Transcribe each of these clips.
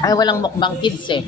Ay, walang mukbang kids eh.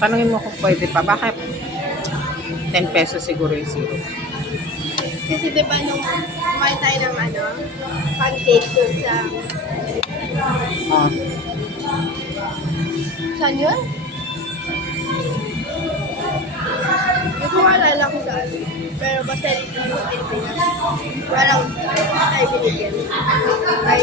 Tanungin mo kung pwede pa. Bakit 10 pesos siguro yung zero? Kasi diba nung kumain tayo ng pancake dun sa... Oh. Saan yun? Hindi ko maalala kung saan. Pero basta dito sa Pilipinas. Parang ay binigyan. Ay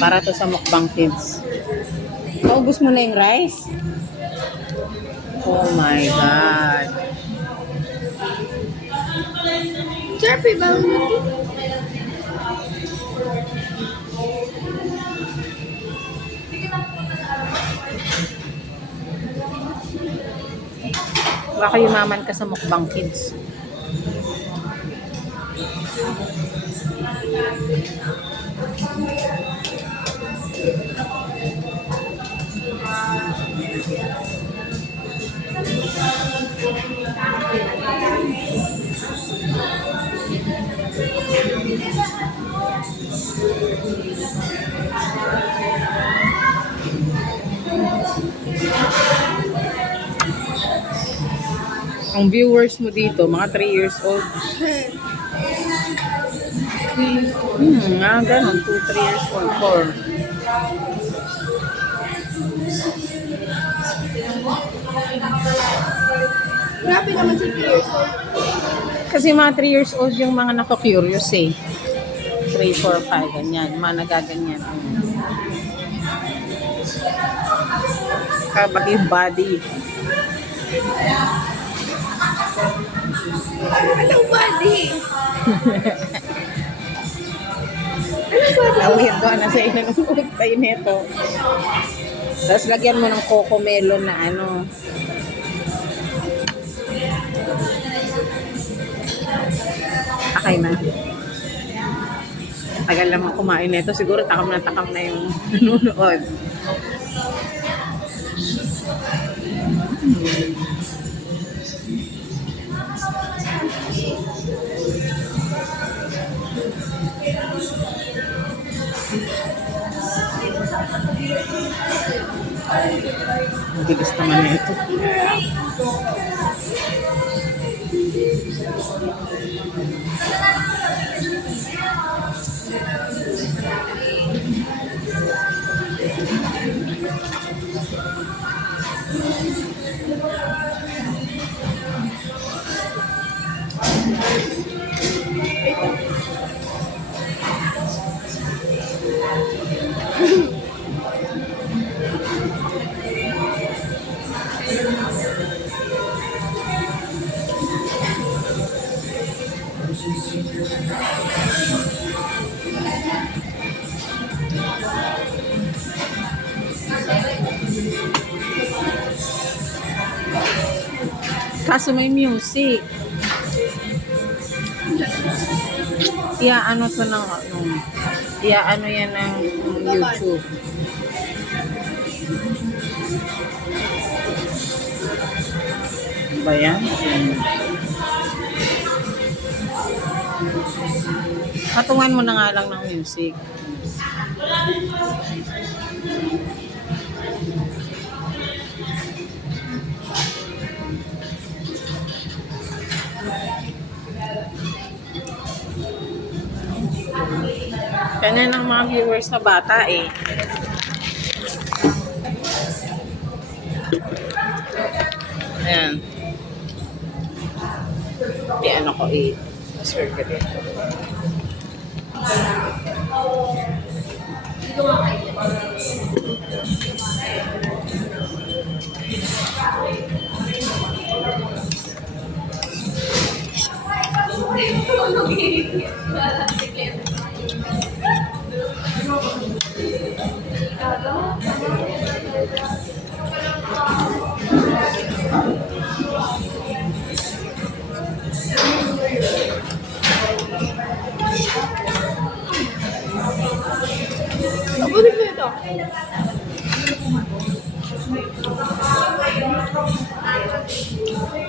Para to sa mukbang kids. Naubos mo na yung rice? Oh my God. Sarap eh, bawang natin. Baka yumaman ka sa mukbang kids. Ang viewers mo dito, mga 3 years old. Ganun. 2, 3 years old. 4. Grabe naman si Pierce. Kasi mga 3 years old yung mga nako-curious eh. 3, 4, 5, ganyan. Mga nagaganyan. Kabag yung body. Anong body? Nawin doon na sa inanong tayo neto. Tapos lagyan mo ng coco melon na ano. Akay na. Tagal naman kumain nito. Siguro takam na yung nanonood. Ang bilis naman nito. Kaso may music. Ano to ng ano yan ng YouTube. Ba yan? Patungan mo na nga lang ng music. Ganyan ang mga viewers na bata eh. Ayan. Ano ko eh. Sure ka din.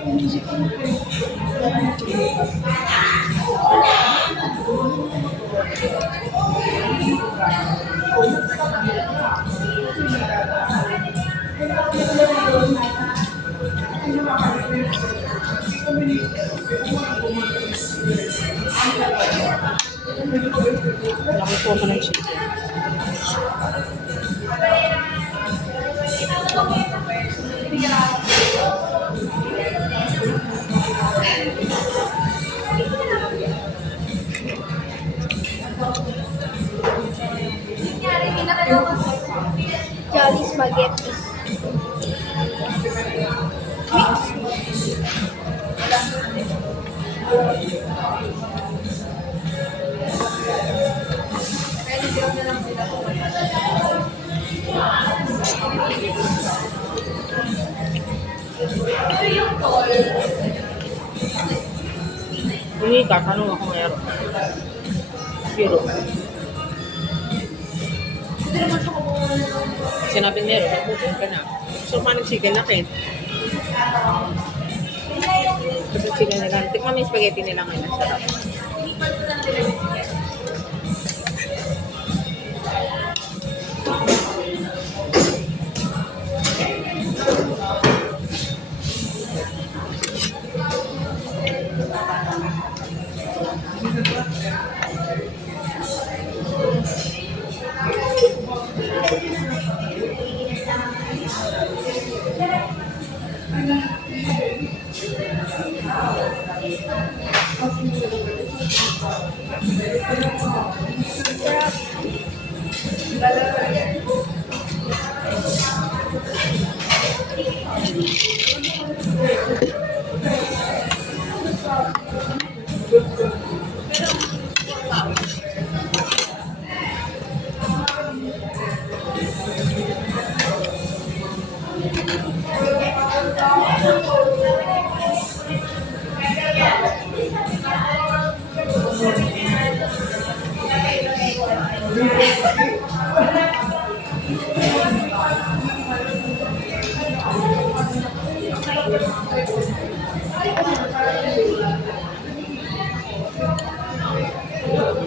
Laki po ko ng chicken. Jolly spaghetti. Hindi ka, tanong ako meron. Pero, sinabing meron, nagbubuhin ka na. So, paano chicken na kayo? Kasi chicken nila. Tikman mo yung spaghetti nila ngayon. Ang sarap.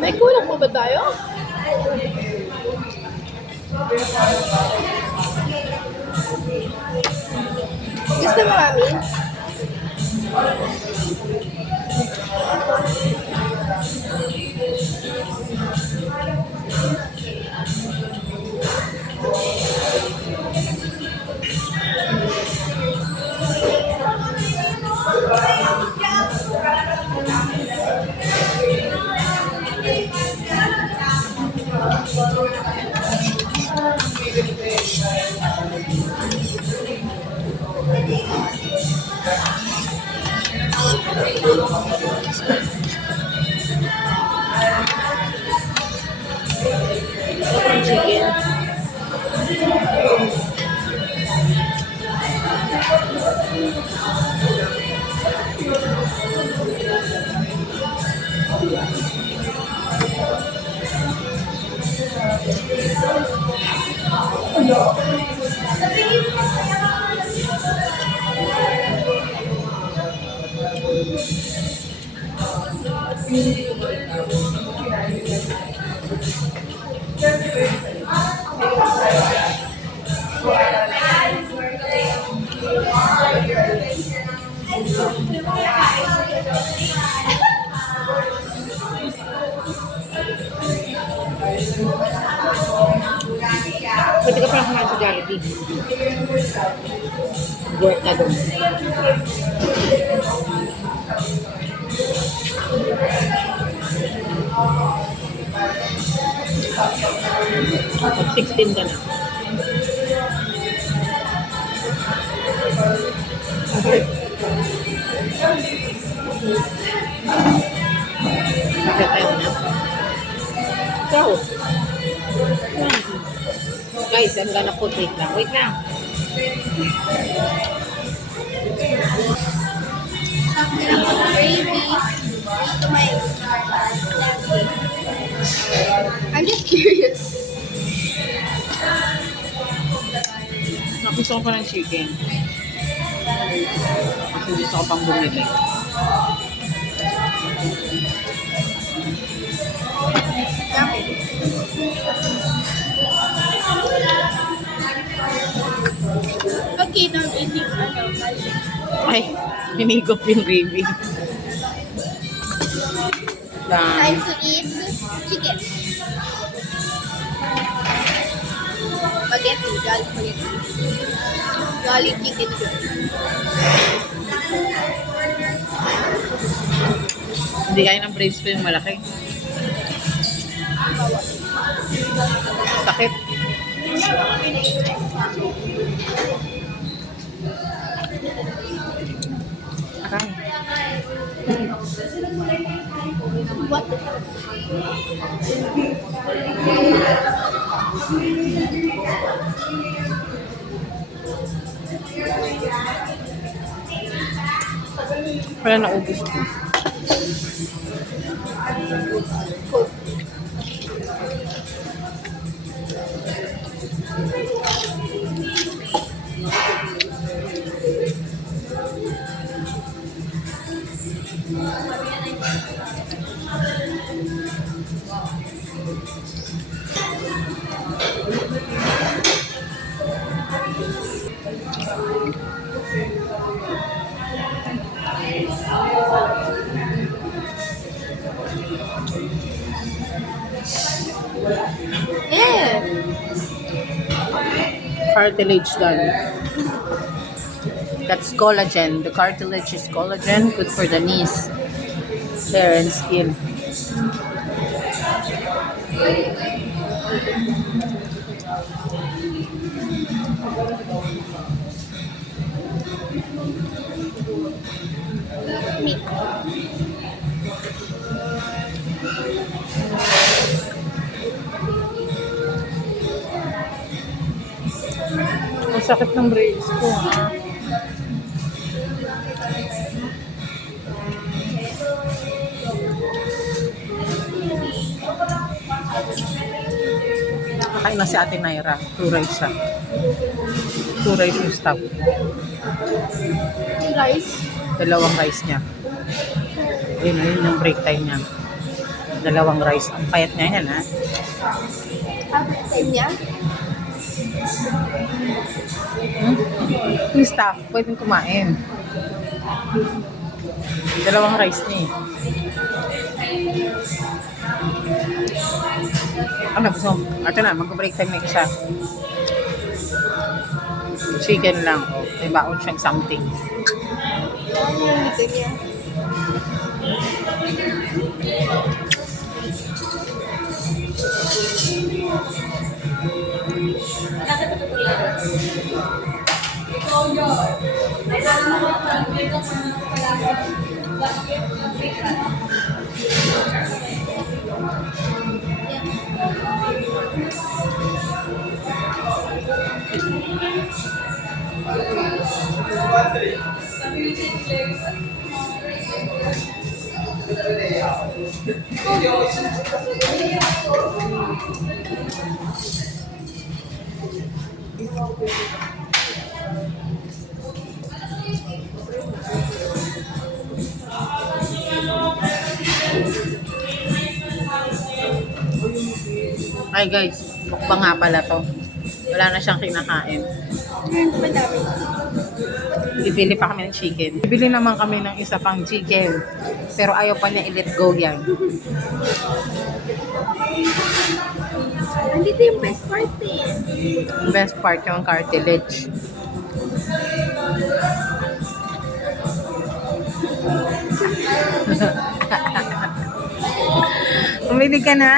May kulang pa ba tayo? Gusto marami? Chicken. Pwede ka pala kumain sa Jollibee. Work na doon. Pag 16 ka na. Magkatayo na. Ikaw. Guys, I'm gonna put wait lang. Wait lang. Gravy to my I'm just curious. Nagusto ko pa ng chicken. Kasi gusto ko pang bumili. Okay, don't eating balik. Ay, hinigop yung gravy. Time to eat chicken. Spaghetti, garlic spaghetti. Garlic chicken. Hindi kaya ng brains ko yung malaki. Sakit. Aray. What? Wala na ubus ko. Yeah. Cartilage done. That's collagen. The cartilage is collagen, good for the knees, hair, and skin. Meat. Ang sakit ng brains ko, ha? Nakain na si Ate Naira. 2 rice siya. 2 rice yung stuff. Rice. 2 rice niya. Ayun yung break time niya. 2 rice. Ang payat niya yan, ha? Time niya. Yung stuff, pwedeng kumain. 2 rice niya, eh. Ano gusto mo? Ito na, mag-break time na isa. Chicken lang. May baon siyang something. Ano yung meat niya? Ay guys, mukbang nga pala to. Wala na siyang kinakain. Madami. Bibili pa kami ng chicken. Bibili naman kami ng isa pang chicken. Pero ayaw pa niya i-let go yan. Nandito yung best part eh. Ang best part yung cartilage. Bumili ka na.